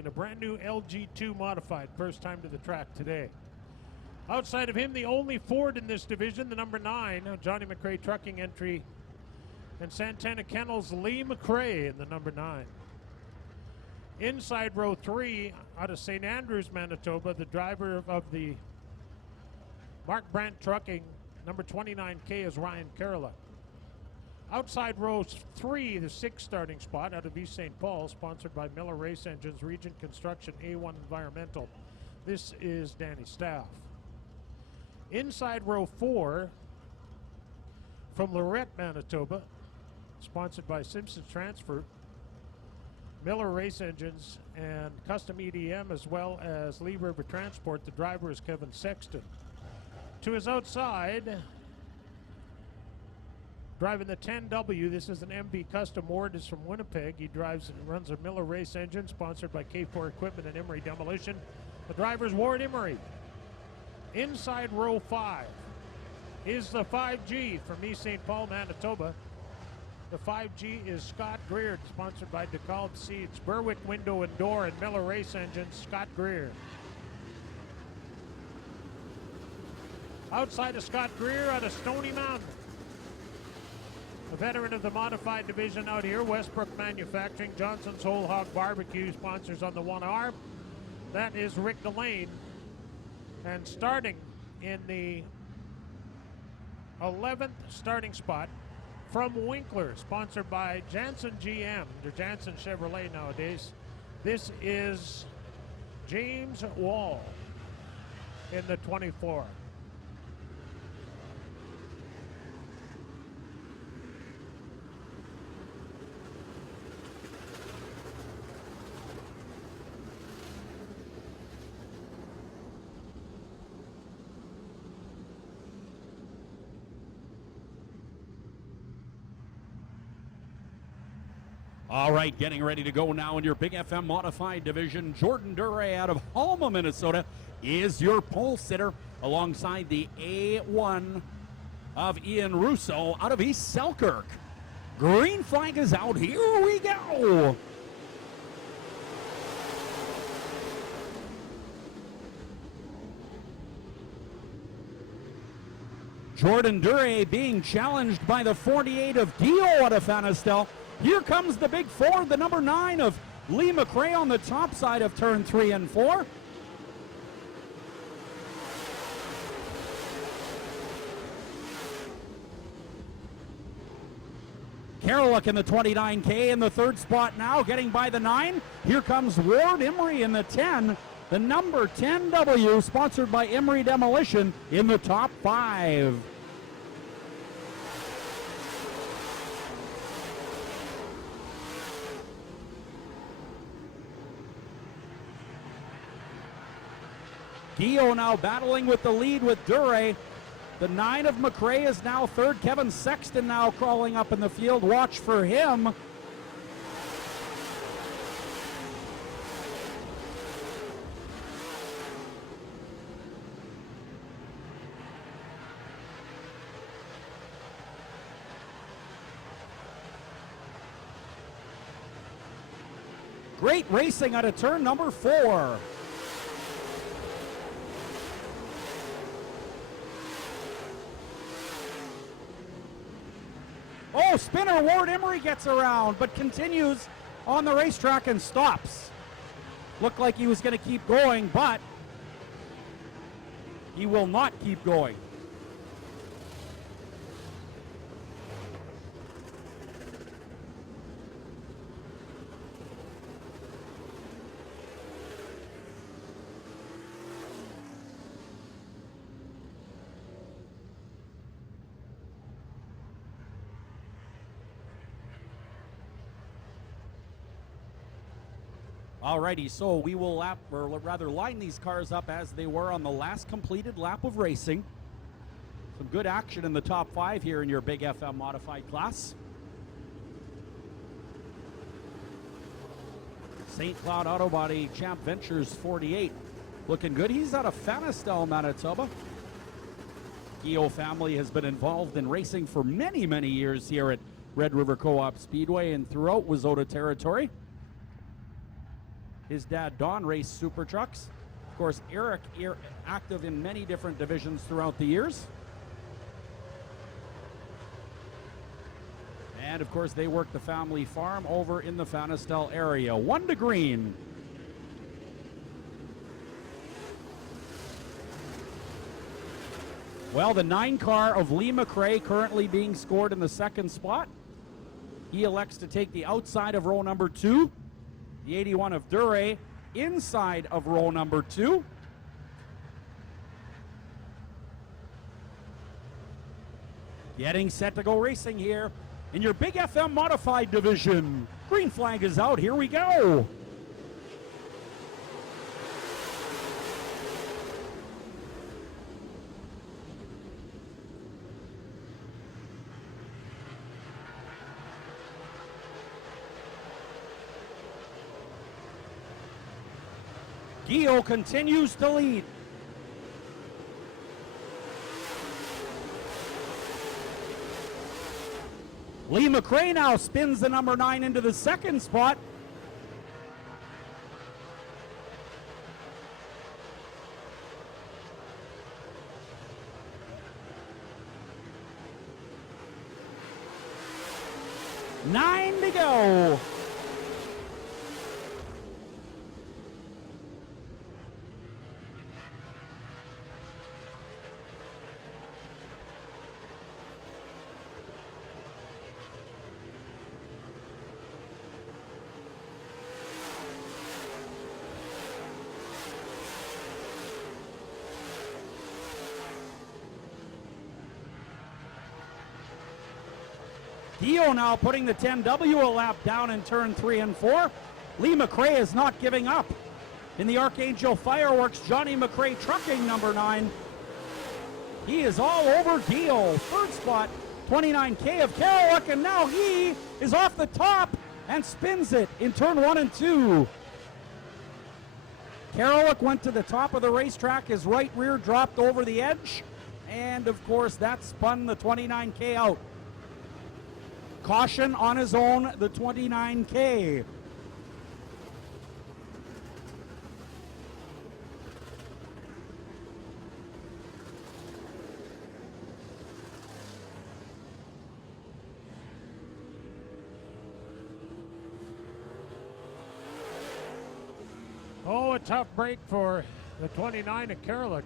in a brand new LG2 modified, first time to the track today. Outside of him, the only Ford in this division, the number 9, Johnny McRae Trucking entry, and Santana Kennel's Lee McRae in the number 9. Inside row 3, out of St. Andrews, Manitoba, the driver of the Mark Brandt Trucking, number 29K, is Ryan Carola. Outside row 3, the 6th starting spot out of East St. Paul, sponsored by Miller Race Engines, Regent Construction, A1 Environmental. This is Danny Staff. Inside row 4, from Lorette, Manitoba, sponsored by Simpson Transfer, Miller Race Engines, and Custom EDM, as well as Lee River Transport. The driver is Kevin Sexton. To his outside, driving the 10W, this is an MB Custom. Ward is from Winnipeg. He drives and runs a Miller Race Engine, sponsored by K4 Equipment and Emery Demolition. The driver is Ward Emery. Inside row 5 is the 5G from East St. Paul, Manitoba. The 5G is Scott Greer, sponsored by DeKalb Seeds, Berwick Window and Door, and Miller Race Engines, Scott Greer. Outside of Scott Greer, out of Stony Mountain, a veteran of the modified division out here, Westbrook Manufacturing, Johnson's Whole Hog Barbecue, sponsors on the 1R. That is Rick Delane. And starting in the 11th starting spot from Winkler, sponsored by Janssen GM, or Janssen Chevrolet nowadays, this is James Wall in the 24. All right, getting ready to go now in your Big FM Modified Division. Jordan Duray out of Halma, Minnesota is your pole sitter alongside the A1 of Ian Russo out of East Selkirk. Green flag is out. Here we go. Jordan Duray being challenged by the 48 of Dio out of Fanistel. Here comes the big Ford, the number 9 of Lee McRae on the top side of turn 3 and 4. Kerlick in the 29K in the 3rd spot now, getting by the 9. Here comes Ward Emery in the 10. The number 10W, sponsored by Emery Demolition, in the top 5. Gio now battling with the lead with Duray. The 9 of McRae is now 3rd. Kevin Sexton now crawling up in the field. Watch for him. Great racing out of turn number 4. Oh, spinner Ward Emery gets around, but continues on the racetrack and stops. Looked like he was going to keep going, but he will not keep going. Alrighty, so we will line these cars up as they were on the last completed lap of racing. Some good action in the top 5 here in your Big FM modified class. St. Cloud Auto Body Champ Ventures 48. Looking good. He's out of Fanistel, Manitoba. Gio family has been involved in racing for many, many years here at Red River Co-op Speedway and throughout Wazota territory. His dad, Don, raced super trucks. Of course, Eric, active in many different divisions throughout the years. And of course, they work the family farm over in the Fanistel area. 1 to green. Well, the 9 car of Lee McRae currently being scored in the second spot. He elects to take the outside of row number 2. The 81 of Duray inside of row number 2. Getting set to go racing here in your Big FM Modified division. Green flag is out. Here we go. Gio continues to lead. Lee McRae now spins the number 9 into the second spot. Nine to go. Dio now putting the 10W lap down in turn 3 and 4. Lee McRae is not giving up. In the Archangel Fireworks, Johnny McRae trucking number 9. He is all over Dio. Third spot, 29K of Kerouac, and now he is off the top and spins it in turn 1 and 2. Kerouac went to the top of the racetrack. His right rear dropped over the edge. And of course, that spun the 29K out. Caution on his own, the 29K. Oh, a tough break for the 29 of Kerouac.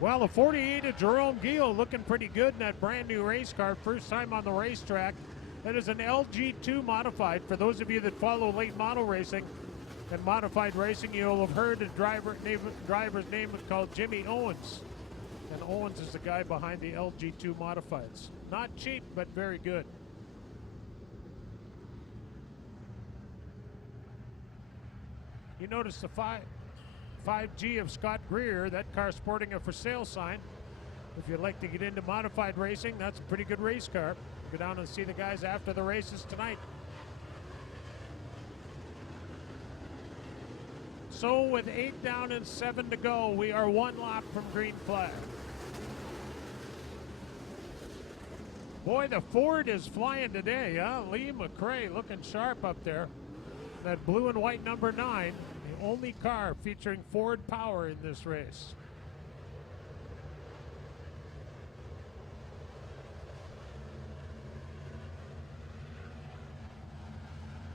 Well, the 48 of Jerome Gill looking pretty good in that brand new race car. First time on the racetrack. That is an LG2 modified. For those of you that follow late model racing and modified racing, you'll have heard a driver's name called Jimmy Owens. And Owens is the guy behind the LG2 modifieds. Not cheap, but very good. You notice the 5G of Scott Greer, that car sporting a for sale sign. If you'd like to get into modified racing, that's a pretty good race car. Go down and see the guys after the races tonight. So with 8 down and 7 to go, we are 1 lap from green flag. Boy, the Ford is flying today, huh? Lee McRae looking sharp up there. That blue and white number 9. The only car featuring Ford power in this race.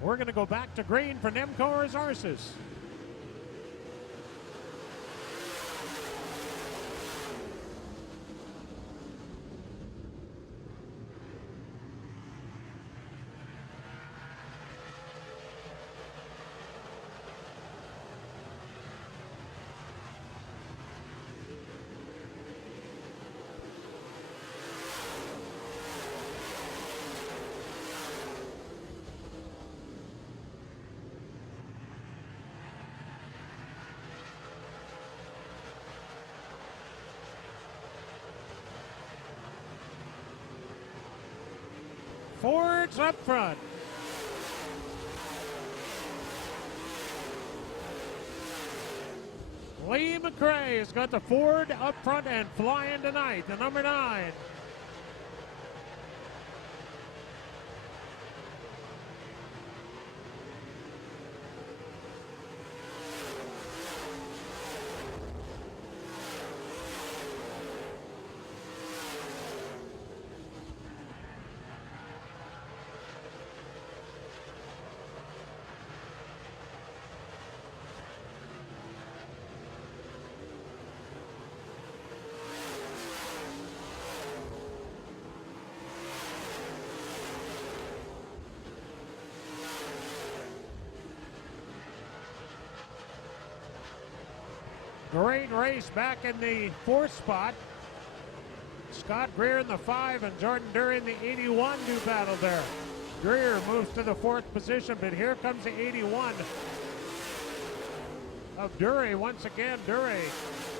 We're going to go back to green for Nemco Resources. Ford's up front. Lee McRae has got the Ford up front and flying tonight, the number 9. Great race back in the 4th spot. Scott Greer in the 5 and Jordan Dury in the 81 do battle there. Greer moves to the 4th position, but here comes the 81 of Dury. Once again, Dury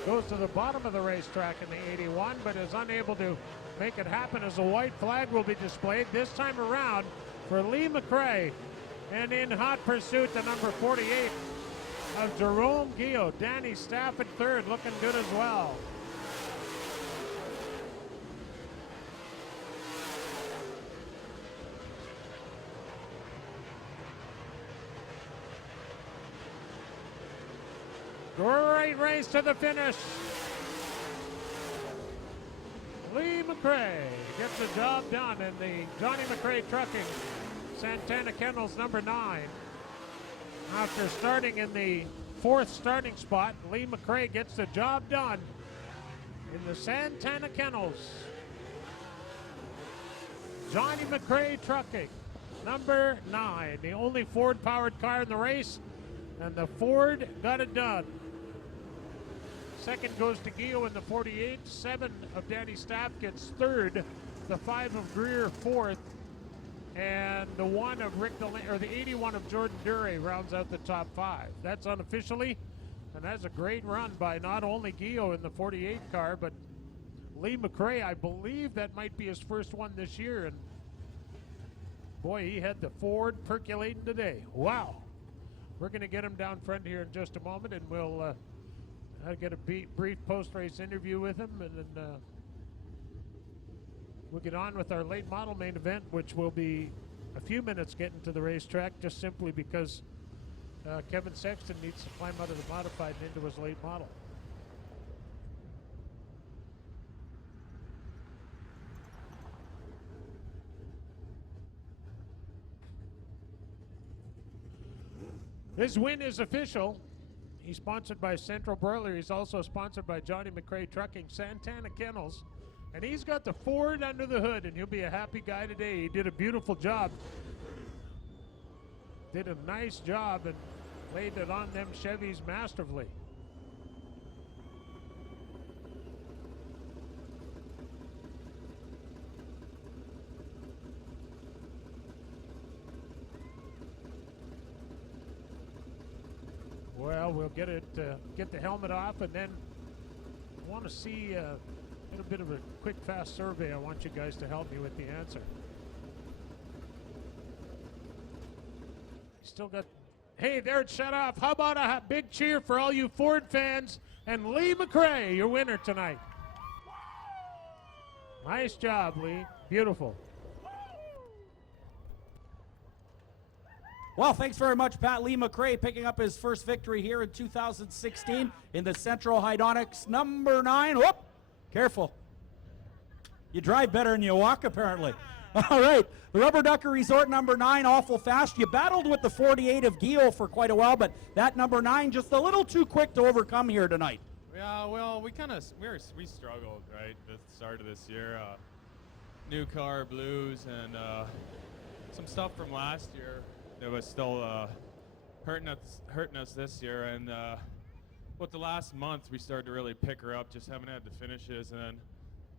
goes to the bottom of the racetrack in the 81, but is unable to make it happen as a white flag will be displayed this time around for Lee McRae. And in hot pursuit, the number 48 of Jerome Guillot. Danny Staff at 3rd, looking good as well. Great race to the finish. Lee McRae gets the job done in the Johnny McRae Trucking Santana Kennels number 9. After starting in the 4th starting spot, Lee McRae gets the job done in the Santana Kennels. Johnny McRae Trucking number 9, the only Ford-powered car in the race, and the Ford got it done. Second goes to Guillot in the 48. 7 of Danny Stapp gets 3rd. The 5 of Greer 4th. And the 1 of Rick or the 81 of Jordan Dury rounds out the top 5. That's unofficially, and that's a great run by not only Guillot in the 48 car, but Lee McRae. I believe that might be his first one this year, and boy, he had the Ford percolating today. Wow. We're going to get him down front here in just a moment, and we'll get a brief post-race interview with him, and then we'll get on with our late model main event, which will be a few minutes getting to the racetrack, just simply because Kevin Sexton needs to climb out of the modified and into his late model. His win is official. He's sponsored by Central Broiler. He's also sponsored by Johnny McRae Trucking, Santana Kennels. And he's got the Ford under the hood, and he'll be a happy guy today. He did a beautiful job. Did a nice job and laid it on them Chevys masterfully. Well, we'll get the helmet off, and then I want to see a little bit of a quick, fast survey. I want you guys to help me with the answer. Still got, hey, there it shut off. How about a big cheer for all you Ford fans and Lee McRae, your winner tonight. Nice job, Lee. Beautiful. Well, thanks very much, Pat. Lee McRae picking up his first victory here in 2016 in the Central Hydonics number 9. Whoop! Careful. You drive better than you walk, apparently. All right, the Rubber Ducker Resort number 9, awful fast. You battled with the 48 of Guillot for quite a while, but that number 9 just a little too quick to overcome here tonight. Yeah, well, we struggled right at the start of this year. New car blues and some stuff from last year that was still hurting us this year. And with the last month, we started to really pick her up. Just haven't had the finishes. And then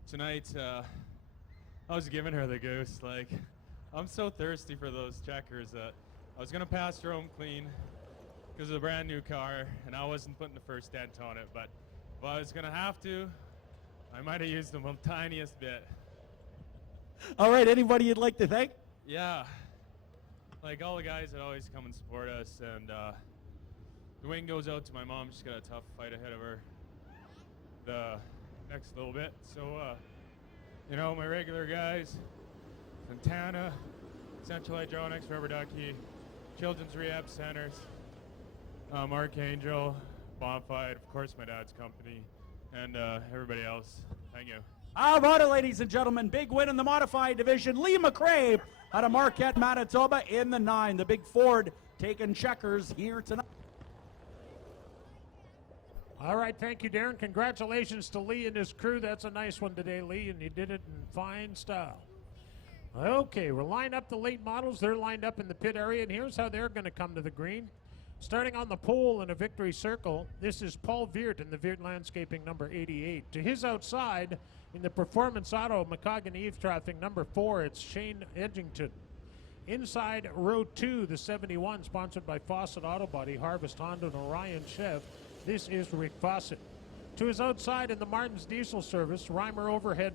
tonight, I was giving her the goose. Like, I'm so thirsty for those checkers that I was gonna pass Jerome clean because of a brand new car, and I wasn't putting the first dent on it. But if I was gonna have to, I might have used them the tiniest bit. All right, anybody you'd like to thank? Yeah, like all the guys that always come and support us, and the wing goes out to my mom. She's got a tough fight ahead of her the next little bit. So, you know, my regular guys, Santana, Central Hydronics, Rubber Ducky, Children's Rehab Centers, Archangel, Bonfide, of course my dad's company, and everybody else. Thank you. How about it, ladies and gentlemen? Big win in the modified division. Lee McRae out of Marquette, Manitoba in the 9. The big Ford taking checkers here tonight. All right, thank you, Darren. Congratulations to Lee and his crew. That's a nice one today, Lee, and you did it in fine style. Okay, we'll line up the late models. They're lined up in the pit area, and here's how they're going to come to the green. Starting on the pole in a victory circle, this is Paul Veert in the Veert Landscaping number 88. To his outside, in the Performance Auto Makagan Eavesdropping number 4, it's Shane Edgington. Inside row 2, the 71, sponsored by Fawcett Auto Body, Harvest Honda, and Orion Chev, this is Rick Fawcett. To his outside in the Martin's Diesel Service, Reimer Overhead